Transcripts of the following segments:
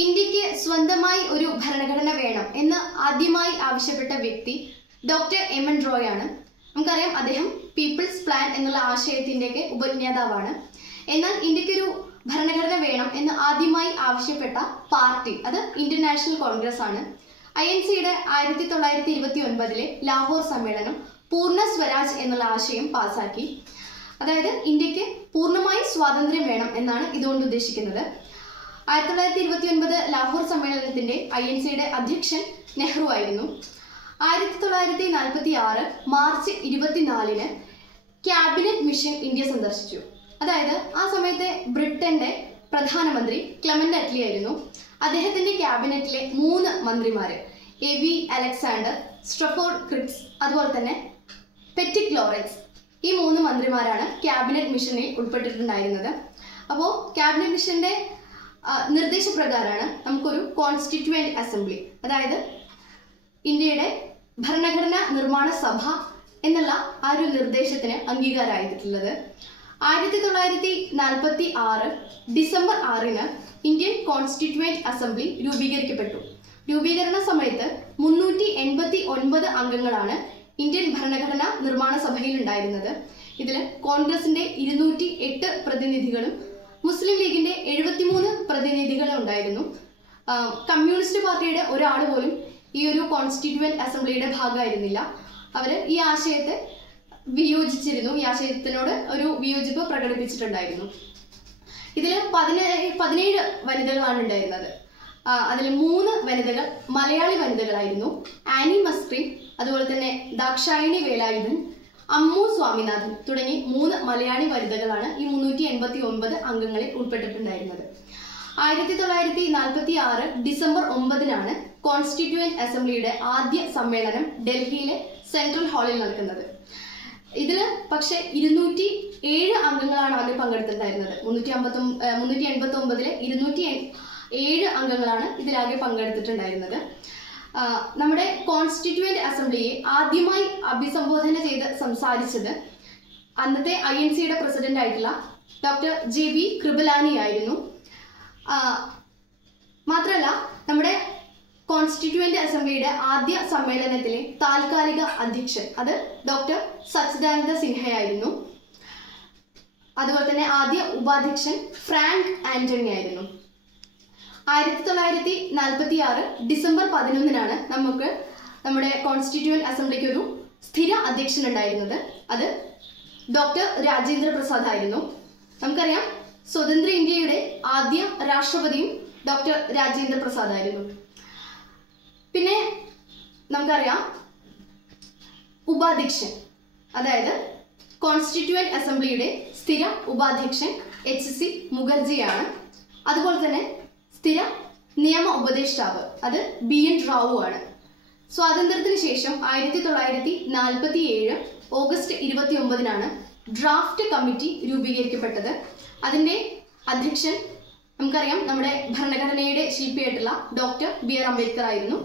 ഇന്ത്യക്ക് സ്വന്തമായി ഒരു ഭരണഘടന വേണം എന്ന് ആദ്യമായി ആവശ്യപ്പെട്ട വ്യക്തി ഡോക്ടർ എം.എൻ. റോയ് ആണ്. നമുക്കറിയാം അദ്ദേഹം പീപ്പിൾസ് പ്ലാൻ എന്നുള്ള ആശയത്തിൻ്റെയൊക്കെ ഉപജ്ഞാതാവാണ്. എന്നാൽ ഇന്ത്യക്കൊരു ഭരണഘടന വേണം എന്ന് ആദ്യമായി ആവശ്യപ്പെട്ട പാർട്ടി അത് ഇന്ത്യൻ നാഷണൽ കോൺഗ്രസ് ആണ്. INCയുടെ 1929 ലാഹോർ സമ്മേളനം പൂർണ്ണ സ്വരാജ് എന്നുള്ള ആശയം പാസാക്കി. അതായത് ഇന്ത്യക്ക് പൂർണ്ണമായി സ്വാതന്ത്ര്യം വേണം എന്നാണ് ഇതുകൊണ്ട് ഉദ്ദേശിക്കുന്നത്. 1929 ലാഹോർ സമ്മേളനത്തിന്റെ INCയുടെ അധ്യക്ഷൻ നെഹ്റു ആയിരുന്നു. 1946 മാർച്ച് 24 ക്യാബിനറ്റ് മിഷൻ ഇന്ത്യ സന്ദർശിച്ചു. അതായത് ആ സമയത്തെ ബ്രിട്ടന്റെ പ്രധാനമന്ത്രി ക്ലെമന്റ് അറ്റ്ലി ആയിരുന്നു. അദ്ദേഹത്തിന്റെ ക്യാബിനറ്റിലെ 3 മന്ത്രിമാര് A.V. അലക്സാണ്ടർ, സ്ട്രഫോർഡ് ക്രിപ്സ്, അതുപോലെ തന്നെ പെറ്റിക് ലോറൻസ്, ഈ 3 മന്ത്രിമാരാണ് ക്യാബിനറ്റ് മിഷനിൽ ഉൾപ്പെട്ടിട്ടുണ്ടായിരുന്നത്. അപ്പോൾ ക്യാബിനറ്റ് മിഷന്റെ നിർദ്ദേശപ്രകാരമാണ് നമുക്കൊരു കോൺസ്റ്റിറ്റ്യൂവന്റ് അസംബ്ലി, അതായത് ഇന്ത്യയുടെ ഭരണഘടനാ നിർമ്മാണ സഭ എന്നുള്ള ആ ഒരു നിർദ്ദേശത്തിന് അംഗീകാരമായിട്ടുള്ളത്. 1946 ഡിസംബർ 6 ഇന്ത്യൻ കോൺസ്റ്റിറ്റ്യൂവന്റ് അസംബ്ലി രൂപീകരിക്കപ്പെട്ടു. രൂപീകരണ സമയത്ത് 389 അംഗങ്ങളാണ് ഇന്ത്യൻ ഭരണഘടനാ നിർമ്മാണ സഭയിൽ ഉണ്ടായിരുന്നത്. ഇതിൽ കോൺഗ്രസിന്റെ 208 പ്രതിനിധികളും മുസ്ലിം ലീഗിന്റെ 73 പ്രതിനിധികളും ഉണ്ടായിരുന്നു. കമ്മ്യൂണിസ്റ്റ് പാർട്ടിയുടെ ഒരാൾ പോലും ഈ ഒരു കോൺസ്റ്റിറ്റ്യൂവന്റ് അസംബ്ലിയുടെ ഭാഗമായിരുന്നില്ല. അവർ ഈ ആശയത്തെ വിയോജിച്ചിരുന്നു, ഈ ആശയത്തിനോട് ഒരു വിയോജിപ്പ് പ്രകടിപ്പിച്ചിട്ടുണ്ടായിരുന്നു. ഇതിൽ 17 വനിതകളാണ് ഉണ്ടായിരുന്നത്. അതിൽ 3 വനിതകൾ മലയാളി വനിതകളായിരുന്നു. ആനി മസ്ക്രീൻ, അതുപോലെ തന്നെ ദാക്ഷായണി വേലായുധൻ, അമ്മു സ്വാമിനാഥൻ തുടങ്ങി 3 മലയാളി വനിതകളാണ് ഈ 389 അംഗങ്ങളിൽ ഉൾപ്പെട്ടിട്ടുണ്ടായിരുന്നത്. 1946 ഡിസംബർ 9 കോൺസ്റ്റിറ്റ്യൂവന്റ് അസംബ്ലിയുടെ ആദ്യ സമ്മേളനം ഡൽഹിയിലെ സെൻട്രൽ ഹാളിൽ നടക്കുന്നത്. ഇതിൽ പക്ഷേ 207 അംഗങ്ങളാണ് ആദ്യം പങ്കെടുത്തിട്ടുണ്ടായിരുന്നത്. 389 207 അംഗങ്ങളാണ് ഇതിലാകെ പങ്കെടുത്തിട്ടുണ്ടായിരുന്നത്. നമ്മുടെ കോൺസ്റ്റിറ്റ്യൂവന്റ് അസംബ്ലിയെ ആദ്യമായി അഭിസംബോധന ചെയ്ത് സംസാരിച്ചത് അന്നത്തെ INCയുടെ പ്രസിഡന്റ് ആയിട്ടുള്ള ഡോക്ടർ JB കൃപലാനി ആയിരുന്നു. മാത്രമല്ല നമ്മുടെ കോൺസ്റ്റിറ്റ്യൂവന്റ് അസംബ്ലിയുടെ ആദ്യ സമ്മേളനത്തിലെ താൽക്കാലിക അധ്യക്ഷൻ അത് ഡോക്ടർ സച്ചിദാനന്ദ സിൻഹയായിരുന്നു. അതുപോലെ തന്നെ ആദ്യ ഉപാധ്യക്ഷൻ ഫ്രാങ്ക് ആന്റണി ആയിരുന്നു. 1946 ഡിസംബർ 11 നമുക്ക് നമ്മുടെ കോൺസ്റ്റിറ്റ്യൂവന്റ് അസംബ്ലിക്ക് ഒരു സ്ഥിര അധ്യക്ഷൻ ഉണ്ടായിരുന്നത്. അത് ഡോക്ടർ രാജേന്ദ്ര പ്രസാദ് ആയിരുന്നു. നമുക്കറിയാം സ്വതന്ത്ര ഇന്ത്യയുടെ ആദ്യ രാഷ്ട്രപതിയും ഡോക്ടർ രാജേന്ദ്ര പ്രസാദ് ആയിരുന്നു. പിന്നെ നമുക്കറിയാം ഉപാധ്യക്ഷൻ, അതായത് കോൺസ്റ്റിറ്റ്യൂവന്റ് അസംബ്ലിയുടെ സ്ഥിര ഉപാധ്യക്ഷൻ HC മുഖർജിയാണ്. അതുപോലെ തന്നെ സ്ഥിര നിയമ ഉപദേഷ്ടാവ് അത് BN റാവു ആണ്. സ്വാതന്ത്ര്യത്തിന് ശേഷം 1947 ഓഗസ്റ്റ് 29 ഡ്രാഫ്റ്റ് കമ്മിറ്റി രൂപീകരിക്കപ്പെട്ടത്. അതിൻ്റെ അധ്യക്ഷൻ നമുക്കറിയാം നമ്മുടെ ഭരണഘടനയുടെ ശില്പിയായിട്ടുള്ള ഡോക്ടർ BR അംബേദ്കർ ആയിരുന്നു.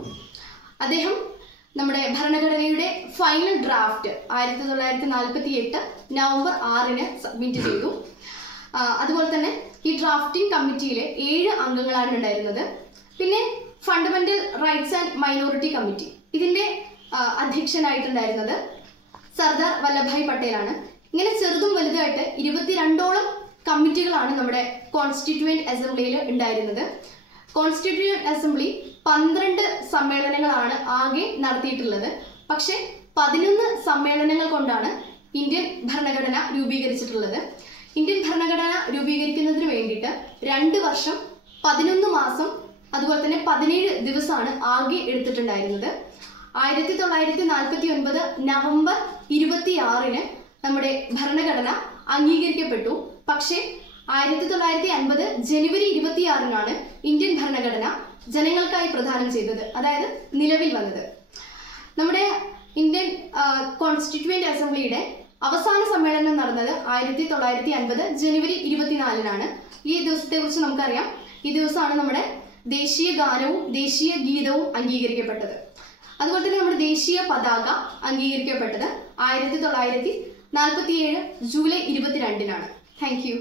അദ്ദേഹം നമ്മുടെ ഭരണഘടനയുടെ ഫൈനൽ ഡ്രാഫ്റ്റ് 1948 നവംബർ 6 സബ്മിറ്റ് ചെയ്തു. അതുപോലെ തന്നെ ഈ ഡ്രാഫ്റ്റിംഗ് കമ്മിറ്റിയിലെ 7 അംഗങ്ങളാണ് ഉണ്ടായിരുന്നത്. പിന്നെ fundamental rights and minority committee, ഇതിൻ്റെ അധ്യക്ഷനായിട്ടുണ്ടായിരുന്നത് സർദാർ വല്ലഭായ് പട്ടേലാണ്. ഇങ്ങനെ ചെറുതും വലുതായിട്ട് 22ഓളം കമ്മിറ്റികളാണ് നമ്മുടെ കോൺസ്റ്റിറ്റ്യൂവന്റ് അസംബ്ലിയിൽ ഉണ്ടായിരുന്നത്. കോൺസ്റ്റിറ്റ്യൂവന്റ് അസംബ്ലി 12 സമ്മേളനങ്ങളാണ് ആകെ നടത്തിയിട്ടുള്ളത്. പക്ഷേ 11 സമ്മേളനങ്ങൾ കൊണ്ടാണ് ഇന്ത്യൻ ഭരണഘടന രൂപീകരിച്ചിട്ടുള്ളത്. ഇന്ത്യൻ ഭരണഘടന രൂപീകരിക്കുന്നതിന് വേണ്ടിയിട്ട് 2 വർഷം 11 മാസം അതുപോലെ തന്നെ 17 ദിവസമാണ് ആകെ എടുത്തിട്ടുണ്ടായിരുന്നത്. 1949 നവംബർ 26 നമ്മുടെ ഭരണഘടന അംഗീകരിക്കപ്പെട്ടു. പക്ഷേ 1950 ജനുവരി 26 ഇന്ത്യൻ ഭരണഘടന ജനങ്ങൾക്കായി പ്രദാനം ചെയ്തത്, അതായത് നിലവിൽ വന്നത്. നമ്മുടെ ഇന്ത്യൻ കോൺസ്റ്റിറ്റ്യൂവന്റ് അസംബ്ലിയുടെ അവസാന സമ്മേളനം നടന്നത് 1950 ജനുവരി 24 ഈ ദിവസത്തെക്കുറിച്ച് നമുക്കറിയാം. ഈ ദിവസമാണ് നമ്മുടെ ദേശീയ ഗാനവും ദേശീയ ഗീതവും അംഗീകരിക്കപ്പെട്ടത്. അതുപോലെ തന്നെ നമ്മുടെ ദേശീയ പതാക അംഗീകരിക്കപ്പെട്ടത് 1947 ജൂലൈ 22. Thank you.